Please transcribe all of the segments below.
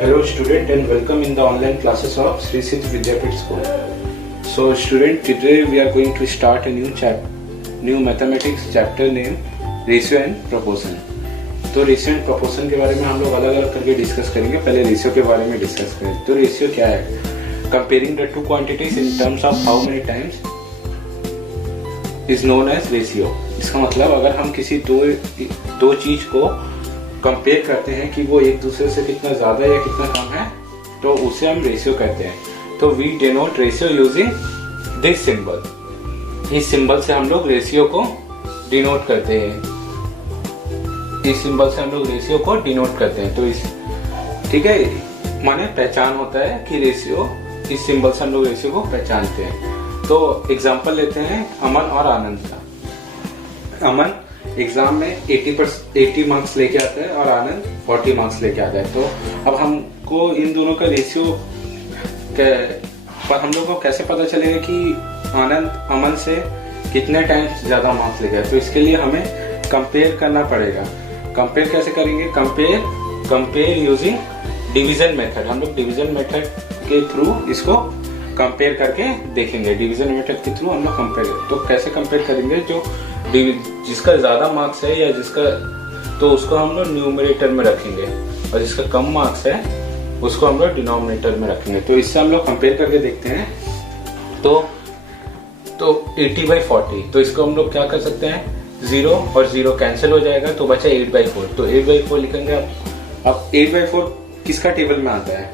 Hello student and welcome in the online classes of Sri Siddhi Vidyapit School. So student, today we are going to start a new mathematics chapter named Ratio and Proportion. तो ratio and proportion के बारे में हम लोग अलग अलग करके discuss करेंगे. पहले रेशियो के बारे में डिस्कस करें. तो रेशियो क्या है? Comparing the two quantities in terms of how many times is known as ratio. इसका मतलब अगर हम किसी दो चीज को कंपेयर करते हैं कि वो एक दूसरे से कितना ज्यादा या कितना कम है, तो उसे हम रेशियो कहते हैं. तो we denote ratio using this symbol. इस सिंबल से हम लोग रेशियो को डिनोट करते हैं. इस सिंबल से हम लोग रेशियो को डिनोट करते हैं. तो इस ठीक है, माने पहचान होता है कि रेशियो, इस सिंबल से हम लोग रेशियो को पहचानते हैं. तो एग्जांपल लेते हैं अमन और आनंद का. अमन एग्जाम में 80 मार्क्स लेके आता है और आनंद 40 मार्क्स लेके आता है. तो अब हमको इन दोनों का रेशियो पर हम लोग को कैसे पता चलेगा कि आनंद अमन से कितने टाइम्स ज्यादा मार्क्स लेके आए. तो इसके लिए हमें कंपेयर करना पड़ेगा. कंपेयर कैसे करेंगे? Compare using division method. हम लोग डिवीजन मेथड के थ्रू इसको कंपेयर करके देखेंगे. डिवीजन मेथड के थ्रू हम लोग कंपेयर. तो कैसे कंपेयर करेंगे? जो जिसका ज्यादा मार्क्स है या जिसका, तो उसको हम लोग न्यूमरेटर में रखेंगे और जिसका कम मार्क्स है उसको हम लोग डिनोमिनेटर में रखेंगे. तो इससे हम लोग कंपेयर करके देखते हैं. तो 80/40, तो इसको हम लोग क्या कर सकते हैं? 0 और 0 कैंसिल हो जाएगा तो बचा 8/4. तो 8/4 लिखेंगे. अब 8/4 किसका टेबल में आता है?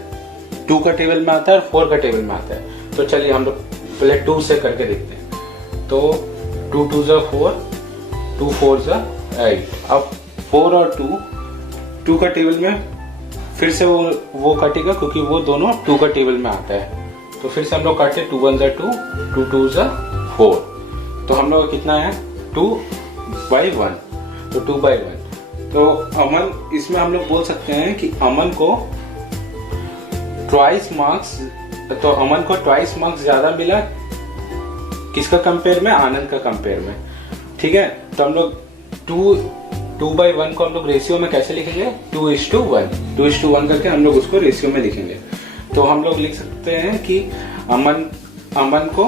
2 का टेबल में आता है और 4 का टेबल में आता है. तो चलिए हम लोग पहले 2 से करके देखते हैं. तो 2 2 जा 4, 2 4 जा 8. अब 4 और 2 का टेबल में फिर से वो कटेगा क्योंकि वो दोनों 2 का टेबल में आता है. तो फिर से हम लोग काटे 2 1 जा 2, 2 2 जा 4. तो हम लोग कितना है? 2/1. तो 2/1. तो अमन, इसमें हम लोग बोल सकते हैं कि अमन को ट्वाइस मार्क्स ज्यादा मिला. किसका कंपेयर में? आनंद का कंपेयर में. ठीक है. तो हम लोग 2/1 को हम लोग रेशियो में कैसे लिखेंगे? 2:1 करके हम लोग उसको रेशियो में लिखेंगे. तो हम लोग लिख सकते हैं कि अमन को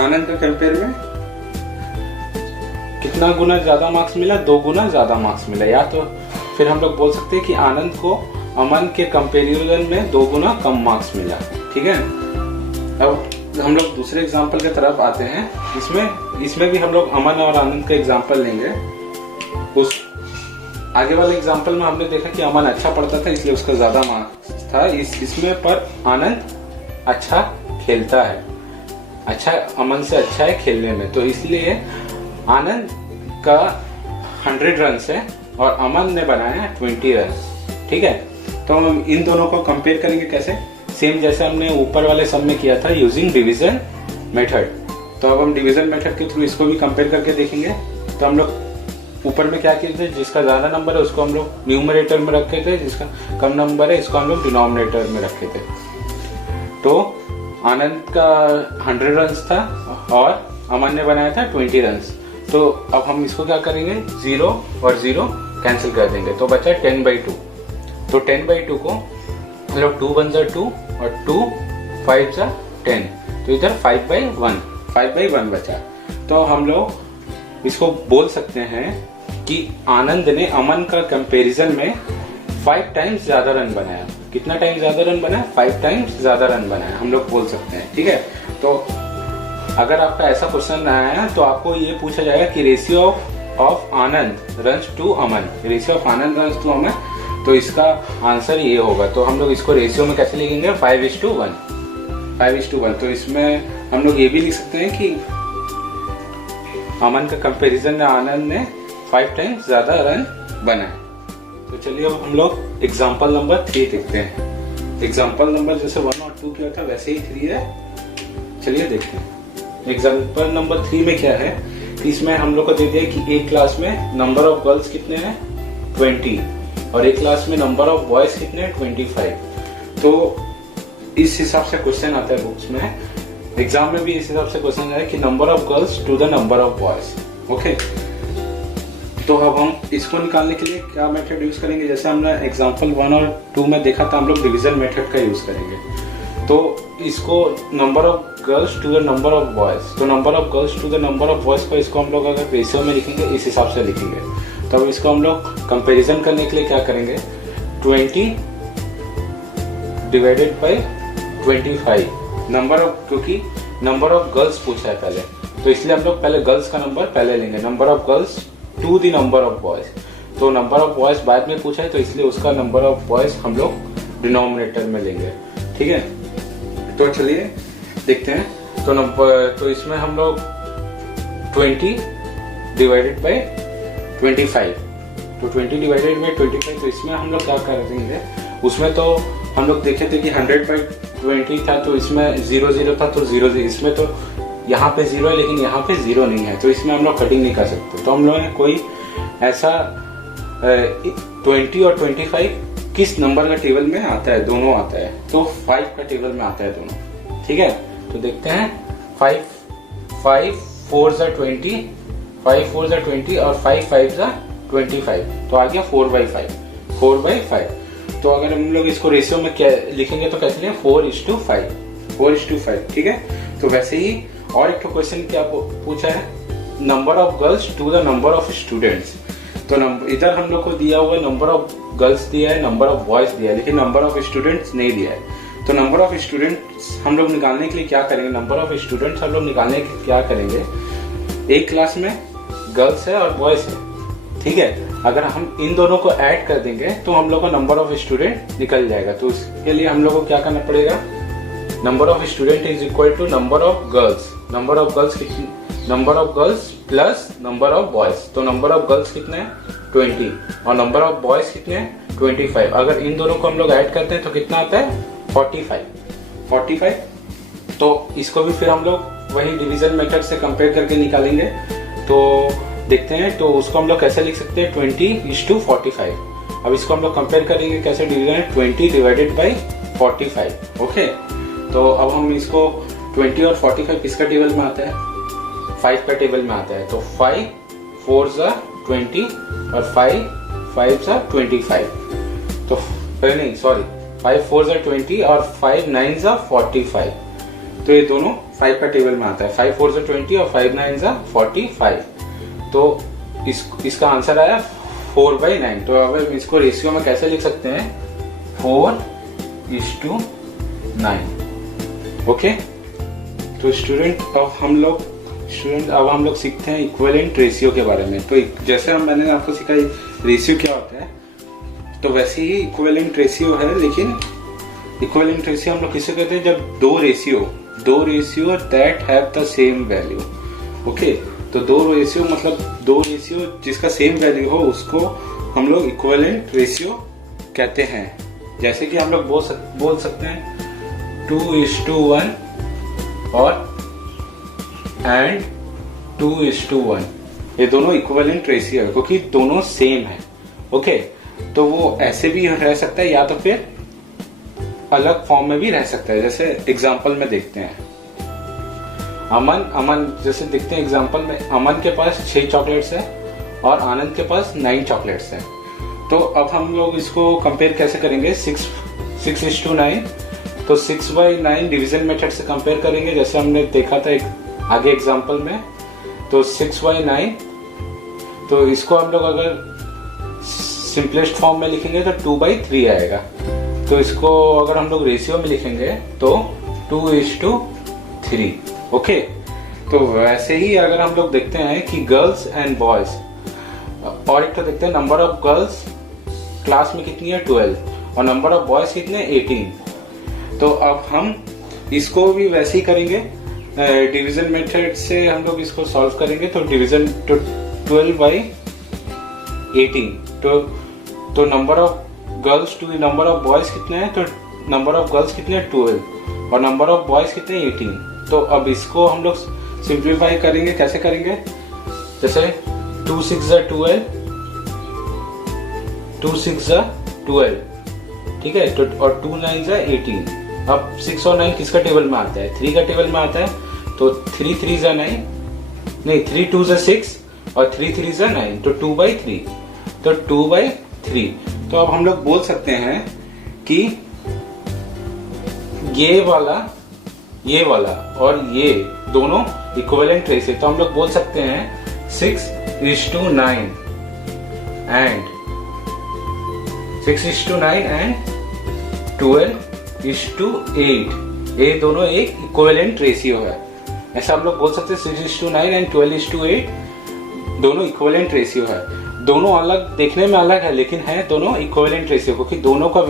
आनंद का कंपेयर में कितना गुना ज्यादा मार्क्स मिला? 2 गुना ज्यादा मार्क्स मिला. या तो फिर हम लोग बोल सकते हैं कि आनंद को अमन के कंपेरिजन में 2 गुना कम मार्क्स मिला. ठीक है. अब हम लोग दूसरे एग्जाम्पल की तरफ आते हैं. इसमें भी हम लोग अमन और आनंद का एग्जाम्पल लेंगे. उस आगे वाले एग्जाम्पल में हमने देखा कि अमन अच्छा पढ़ता था इसलिए उसका ज्यादा मार्क्स था. इसमें पर आनंद अच्छा खेलता है, अमन से अच्छा है खेलने में. तो इसलिए आनंद का 100 रन है और अमन ने बनाया 20 रन. ठीक है. तो हम इन दोनों को कंपेयर करेंगे कैसे? सेम जैसे हमने ऊपर वाले सम में किया था यूजिंग डिवीजन मेथड. तो अब हम डिवीजन मेथड के थ्रू इसको भी कंपेयर करके देखेंगे. तो हम लोग ऊपर में क्या किए थे? जिसका ज्यादा नंबर है उसको हम लोग न्यूमरेटर में रखे थे, जिसका कम नंबर है इसको हम लोग डिनोमिनेटर में रखे थे. तो आनंद का 100 रन था और अमन ने बनाया था 20 रन. तो अब हम इसको क्या करेंगे? 0 और 0 कैंसिल कर देंगे तो बचा 10/2. तो 10/2 को हम लोग 2 1 जा 2 और 2 5 जा 10. तो इधर 5/1 बचा. तो हम लोग इसको बोल सकते हैं कि आनंद ने अमन का कंपैरिजन में 5 टाइम्स ज्यादा रन बनाया. कितना टाइम ज्यादा रन बनाया? 5 टाइम्स ज्यादा रन बनाया हम लोग बोल सकते हैं. ठीक है. तो अगर आपका ऐसा क्वेश्चन आया तो आपको ये पूछा जाएगा कि ratio of Anand runs to Aman. Ratio of Anand runs to Aman. तो इसका आंसर ये होगा. तो हम लोग इसको रेशियो में कैसे लिखेंगे? 5:1. तो इसमें हम लोग ये भी लिख सकते हैं कि अमन का कंपैरिजन में आनंद ने 5 टाइम्स ज्यादा रन बनाए. तो चलिए अब हम लोग एग्जाम्पल नंबर 3 देखते हैं. एग्जाम्पल नंबर जैसे 1 और 2 किया था वैसे ही 3 है. चलिए देखते हैं. एग्जाम्पल नंबर 3 में क्या है? इसमें हम लोग को दे दिया कि एक क्लास में नंबर ऑफ गर्ल्स कितने हैं? 20 और एक क्लास में नंबर ऑफ बॉयज कितने हैं? 25. तो इस हिसाब से क्वेश्चन आता है बुक्स में. एग्जाम में भी इस हिसाब से क्वेश्चन है कि number of girls to the number of boys. Okay. तो अब हम इसको निकालने के लिए क्या मेथड यूज करेंगे, जैसे हमने एग्जांपल 1 और 2 में देखा था, हम लोग डिवीजन मेथड का यूज करेंगे। तो इसको number of girls to the number of boys, तो number of girls to the number of boys को इसको हम लोग अगर रेशियो में लिखेंगे इस हिसाब से लिखेंगे। तो अब इसको हम लोग कंपेरिजन करने के लिए क्या करेंगे, 20 डिवाइडेड बाई 25 नंबर ऑफ, क्योंकि नंबर ऑफ गर्ल्स पूछा है पहले, तो इसलिए हम लोग पहले गर्ल्स का नंबर पहले लेंगे, number of girls to the number of boys. तो नंबर ऑफ बॉयज बाद में पूछा है तो इसलिए उसका नंबर ऑफ बॉयज हम लोग डिनोमिनेटर में लेंगे। ठीक है, तो चलिए देखते हैं। तो इसमें हम लोग 20 डिवाइडेड बाई 25, तो 20 डिवाइडेड बाई 25, तो इसमें हम लोग क्या करेंगे, उसमें तो हम लोग देखे थे कि 100/20 था, तो इसमें 0 था, तो 0 इसमें तो यहाँ पे 0 है लेकिन यहाँ पे 0 नहीं है, तो इसमें हम लोग कटिंग नहीं कर सकते। तो हम लोगों ने कोई ऐसा 20 और 25 किस नंबर का टेबल में आता है, दोनों आता है, तो 5 का टेबल में आता है दोनों। ठीक है, तो देखते हैं 5 4 जा 20, 5 4 जा 20 और 5 5 जा 25, तो आ गया 4/5। तो अगर हम लोग इसको रेशियो में क्या लिखेंगे तो कैसे लिखेंगे, 4:5। ठीक है, तो वैसे ही और एक क्वेश्चन क्या पूछा है, number of girls to the number of students. तो इधर हम लोग को दिया हुआ नंबर ऑफ गर्ल्स दिया है, नंबर ऑफ बॉयज दिया है, लेकिन नंबर ऑफ स्टूडेंट्स नहीं दिया है। तो नंबर ऑफ स्टूडेंट्स हम लोग निकालने के लिए क्या करेंगे, नंबर ऑफ स्टूडेंट्स हम लोग निकालने के लिए क्या करेंगे, एक क्लास में गर्ल्स है और बॉयज है। ठीक है, अगर हम इन दोनों को ऐड कर देंगे तो हम लोग का नंबर ऑफ स्टूडेंट निकल जाएगा। तो उसके लिए हम लोग को क्या करना पड़ेगा, number of student is equal to number of girls, number of girls plus number of boys. तो नंबर ऑफ गर्ल्स कितने हैं 20 और नंबर ऑफ बॉयज कितने हैं 25। अगर इन दोनों को हम लोग ऐड करते हैं तो कितना आता है 45। तो इसको भी फिर हम लोग वही डिवीजन मेथड से कंपेयर करके निकालेंगे। तो देखते हैं, तो उसको हम लोग कैसे लिख सकते हैं, 20:45। अब इसको हम लोग कंपेयर करेंगे कैसे, डिवीजन 20 डिवाइडेड बाई 45। ओके, तो अब हम इसको 20 और 45 किसका टेबल में आता है, 5 का टेबल में आता है। तो 5 4 जा 20 और 5 5 जा 25। तो नहीं सॉरी, 5 4 जा 20 और 5 9 जा 45। तो ये दोनों 5 का टेबल में आता है, 5 4 जा 20 और 5 9 जा 45। तो इसका आंसर आया 4/9। तो अब इसको रेशियो में कैसे लिख सकते हैं, 4:9। ओके, तो स्टूडेंट अब हम लोग सीखते हैं इक्विवेलेंट रेशियो के बारे में। तो जैसे मैंने आपको सिखाई रेशियो क्या होता है, तो वैसे ही इक्विवेलेंट रेशियो है, लेकिन इक्विवेलेंट रेशियो हम लोग किसे कहते हैं, जब दो ratio that have the same value. Okay, तो दो रेशियो मतलब दो रेशियो जिसका सेम वैल्यू हो उसको हम लोग इक्विवेलेंट रेशियो कहते हैं। जैसे कि हम लोग बोल सकते हैं 2:1 और एंड 2:1, ये दोनों इक्विवेलेंट रेशियो है क्योंकि दोनों सेम है। ओके, तो वो ऐसे भी रह सकता है या तो फिर अलग फॉर्म में भी रह सकता है। जैसे एग्जांपल में देखते हैं, अमन जैसे देखते हैं एग्जांपल में, अमन के पास 6 चॉकलेट्स है और आनंद के पास 9 चॉकलेट्स है। तो अब हम लोग इसको कंपेयर कैसे करेंगे, 6:9। तो 6/9 डिवीजन मेथड से कंपेयर करेंगे, जैसे हमने देखा था एक आगे एग्जांपल में। तो 6/9, तो इसको हम लोग अगर सिंपलेस्ट फॉर्म में लिखेंगे तो 2/3 आएगा। तो इसको अगर हम लोग रेशियो में लिखेंगे तो 2:3। ओके, तो वैसे ही अगर हम लोग देखते हैं कि गर्ल्स एंड बॉयज, और एक तो देखते हैं नंबर ऑफ गर्ल्स क्लास में कितनी है 12 और नंबर ऑफ बॉयज कितने 18। तो अब हम इसको भी वैसे ही करेंगे, डिवीजन मेथड से हम लोग इसको सॉल्व करेंगे। तो डिवीजन 12/18, तो number of girls to number of boys कितने हैं, तो नंबर ऑफ गर्ल्स कितने हैं 12 और नंबर ऑफ बॉयज कितने 18। तो अब इसको हम लोग सिंप्लीफाई करेंगे, कैसे करेंगे, जैसे 2 6 जा 12, 2 6 जा 12, ठीक है, तो और 2 9 जा 18। अब 6 और 9 किसका टेबल में आता है, 3 का टेबल में आता है। तो 3 3 जा 9, नहीं 3 2 जा 6 और 3 3 जा 9, तो 2/3, तो 2/3। तो अब हम लोग बोल सकते हैं कि ये वाला और ये दोनों इक्विवेलेंट रेशियो, तो हम लोग बोल सकते हैं 6:9 एंड 12:8, ये दोनों एक इक्विवेलेंट रेशियो है। ऐसा हम लोग बोल सकते हैं 6:9 एंड 12:8 दोनों इक्विवेलेंट रेशियो है। दोनों अलग देखने में अलग है, लेकिन है दोनों इक्विवेलेंट रेशियो, क्योंकि दोनों को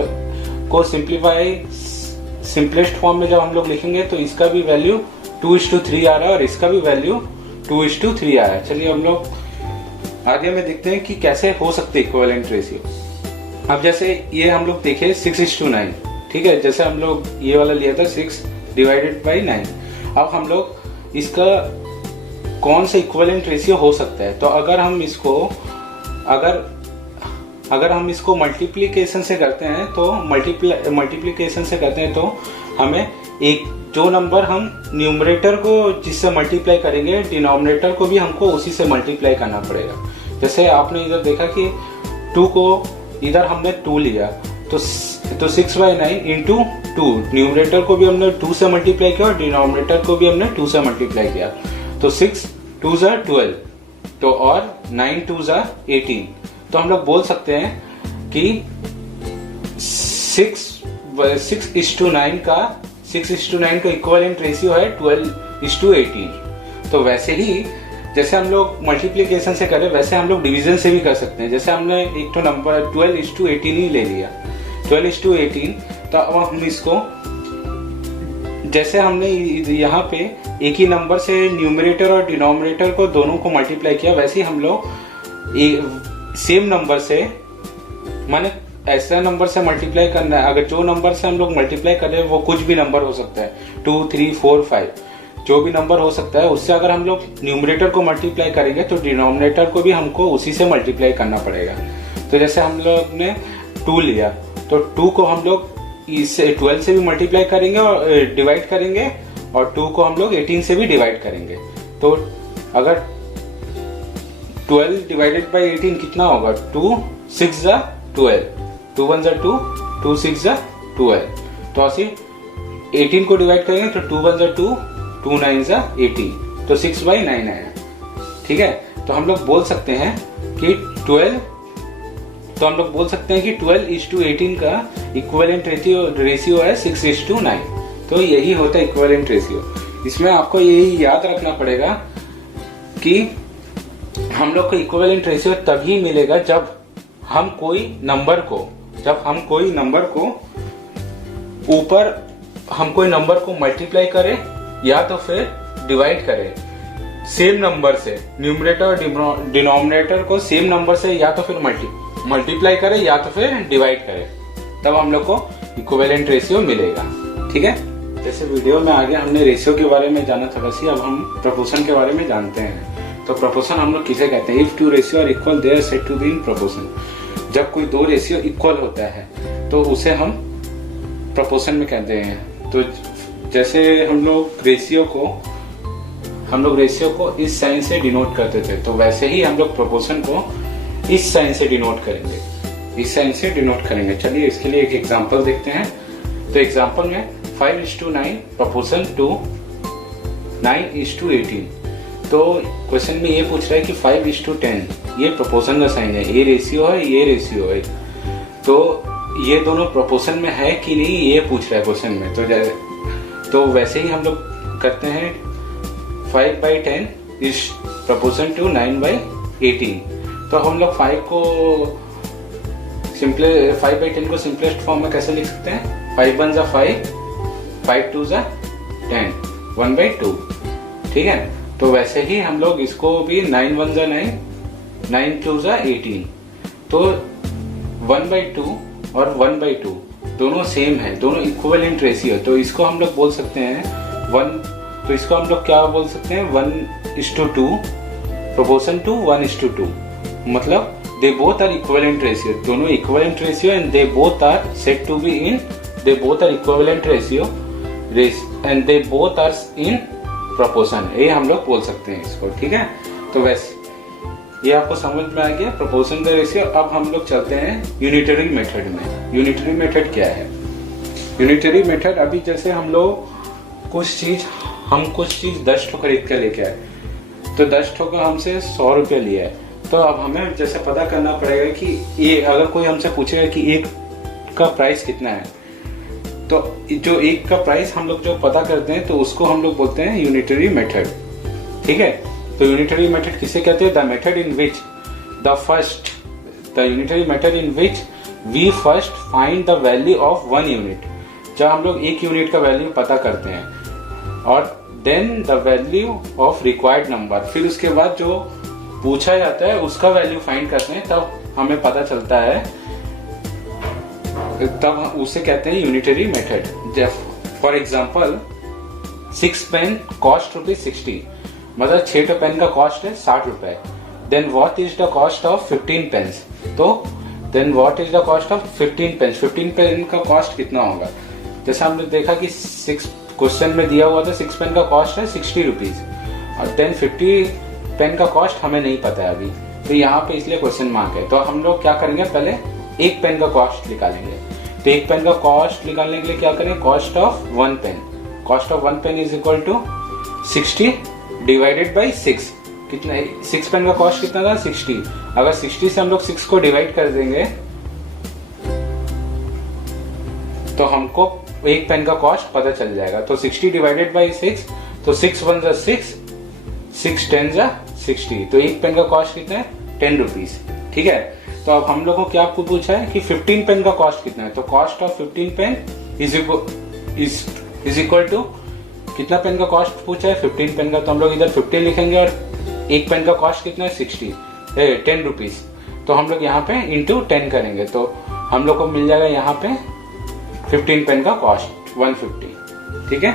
सिंपलेस्ट फॉर्म में जब हम लोग लिखेंगे तो इसका भी वैल्यू 2:3 आ रहा है और इसका भी वैल्यू 2:3 आ रहा है। चलिए हम लोग आगे में देखते हैं कि कैसे हो सकते इक्विवेलेंट रेशियो। अब जैसे ये हम लोग देखे 6:9, ठीक है, जैसे हम लोग ये वाला लिया था 6/9। अब हम लोग इसका कौन सा इक्विवेलेंट रेशियो हो सकता है, तो अगर हम इसको मल्टीप्लिकेशन से करते हैं तो हमें एक जो नंबर हम न्यूमरेटर को जिससे मल्टीप्लाई करेंगे, डिनोमिनेटर को भी हमको उसी से मल्टीप्लाई करना पड़ेगा। जैसे आपने इधर देखा कि 2 को इधर हमने 2 लिया, तो 6/9 इंटू 2, न्यूमरेटर को भी हमने 2 से मल्टीप्लाई किया और डिनोमिनेटर को भी हमने 2 से मल्टीप्लाई किया, तो 6 2 जा 12, तो और 9 2 जा 18। तो हम लोग बोल सकते हैं कि 6:9 का इक्विवेलेंट रेशियो है 12:18। तो वैसे ही जैसे हम लोग मल्टीप्लिकेशन से करें, वैसे हम लोग डिवीजन से भी कर सकते हैं। जैसे हमने एक तो नंबर 12:18 ही ले लिया, 12:18, तो अब हम इसको जैसे हमने यहाँ पे एक ही नंबर से न्यूमरेटर और डिनोमिनेटर को दोनों को मल्टीप्लाई किया, वैसे ही हम लोग सेम नंबर से, माने ऐसा नंबर से मल्टीप्लाई करना है। अगर जो नंबर से हम लोग मल्टीप्लाई कर रहे हैं वो कुछ भी नंबर हो सकता है, 2 3 4 5, जो भी नंबर हो सकता है, उससे अगर हम लोग न्यूमरेटर को मल्टीप्लाई करेंगे तो डिनोमिनेटर को भी हमको उसी से मल्टीप्लाई करना पड़ेगा। तो जैसे हम लोग ने 2 लिया, तो 2 को हम लोग इससे 12 से भी मल्टीप्लाई करेंगे और डिवाइड करेंगे, और 2 को हम लोग 18 से भी डिवाइड करेंगे। तो अगर 12 डिवाइडेड बाई 18 कितना होगा, 2 6 जा 12, 2 1 जा 2, 2 6 जा 12, तो ऐसे 18 को डिवाइड करेंगे तो 2 1 जा 2, 2 9 जा 18, तो 6/9 आया। ठीक है, तो हम लोग बोल सकते हैं कि 12:18 का इक्विवेलेंट रेशियो है 6:9। तो यही होता है इक्विवेलेंट रेशियो। इसमें आपको यही याद रखना पड़ेगा कि हम लोग को इक्विवेलेंट रेशियो तभी मिलेगा जब हम कोई नंबर को ऊपर हम कोई नंबर को मल्टीप्लाई करें या तो फिर डिवाइड करें सेम नंबर से, न्यूमरेटर और डिनोमिनेटर को सेम नंबर से या तो फिर मल्टीप्लाई करें या तो फिर डिवाइड करें, तब हम लोग को इक्विवेलेंट रेशियो मिलेगा। ठीक है, जैसे वीडियो में आगे हमने रेशियो के बारे में जाना था, वैसे अब हम प्रोपोर्शन के बारे में जानते हैं। तो प्रोपोर्शन हम लोग किसे कहते हैं? If 2 ratio are equal they are said to be in proportion. जब कोई 2 रेशियो इक्वल होता है तो उसे हम प्रोपोर्शन में कहते हैं। तो जैसे हम लोग रेशियो को इस साइन से डिनोट करते थे, तो वैसे ही हम लोग प्रोपोर्शन को इस साइन से डिनोट करेंगे। चलिए इसके लिए एक एग्जांपल देखते हैं। तो एग्जांपल में 5:9 प्रोपोर्शन टू 9:18। तो क्वेश्चन में ये पूछ रहा है कि 5:10 ये प्रोपोर्शन का साइन है, ये रेशियो है, तो ये दोनों प्रोपोर्शन में है कि नहीं, ये पूछ रहा है क्वेश्चन में। तो वैसे ही हम लोग करते हैं 5/10 इज प्रोपोर्शन टू 9/18। तो हम लोग 5/10 को सिंपलेस्ट फॉर्म में कैसे लिख सकते हैं? 5 1 जा 5, 5 2 जा 10, 1/2। ठीक है, तो वैसे ही हम लोग इसको भी 9 1 जा 9, 9 2 जा 18। तो 1/2 और 1/2 दोनों सेम है, दोनों इक्विवेलेंट रेशियो। तो इसको हम लोग बोल सकते हैं 1:2 प्रोपोर्शन टू 1:2। मतलब they both are equivalent ratio, दोनों equivalent ratio and they both are said to be in, they both are equivalent ratio and they both are in proportion. ये हम लोग बोल सकते हैं इसको। ठीक है, तो ये आपको समझ में आ गया प्रोपोर्शन का रेशियो। अब हम लोग चलते हैं यूनिटरी मेथड में। यूनिटरी मेथड क्या है? यूनिटरी मेथड, अभी जैसे हम लोग कुछ चीज 10 ठो खरीद कर लेके आए, तो 10 ठो का हमसे 100 रुपया लिया है, तो अब हमें जैसे पता करना पड़ेगा कि ये, अगर कोई हमसे पूछेगा कि एक का प्राइस कितना है, तो जो एक का प्राइस हम लोग जो पता करते हैं तो उसको हम लोग बोलते हैं यूनिटरी मेथड। ठीक है, तो यूनिटरी मेथड किसे कहते हैं? The method in which the unitary method in which we first find the value of 1 unit. जब हम लोग 1 यूनिट का वैल्यू पता करते हैं, और then the value of required number, फिर उसके बाद जो पूछा जाता है उसका वैल्यू फाइंड करते हैं, तब हमें पता चलता है, तब उसे कहते हैं unitary method. For example 6 pen cost ₹60, मतलब 6 पेन का कॉस्ट है 60 रुपए। Then what is the cost of 15 pens? तो then what is the cost of 15 pens? 15 pen का कॉस्ट कितना होगा? जैसे हमने देखा कि 6 क्वेश्चन में दिया हुआ था 6 पेन का कॉस्ट है 60 रुपीज, और देन 50 पेन का कॉस्ट हमें नहीं पता है अभी, तो यहाँ पे इसलिए क्वेश्चन मार्क है। तो हम लोग क्या करेंगे, पहले 1 पेन का कॉस्ट निकालेंगे। तो 1 पेन का कॉस्ट निकालने के लिए क्या करें, cost of 1 pen. Cost of 1 pen is equal to 60 divided by 6। कितना, 6 पेन का कॉस्ट कितना था? 60। अगर 60 से हम लोग 6 को डिवाइड कर देंगे तो हमको 1 पेन का कॉस्ट पता चल जाएगा। तो 60 डिवाइडेड बाई 6, तो 6 1 जा 6, 6 10 जा 60। तो 1 पेन का कॉस्ट कितना है? 10 रुपीज। ठीक है, तो अब हम लोग को क्या आपको पूछा है कि 15 पेन का कॉस्ट कितना है? तो cost of 15 pen is equal to, कितना पेन का कॉस्ट पूछा है? 15 पेन का, तो हम लोग इधर 15 लिखेंगे, और 1 पेन का कॉस्ट कितना है? 10 रुपीज। तो हम लोग यहाँ पे इंटू 10 करेंगे, तो हम लोग को मिल जाएगा यहाँ पे 15 पेन का कॉस्ट 150। ठीक है।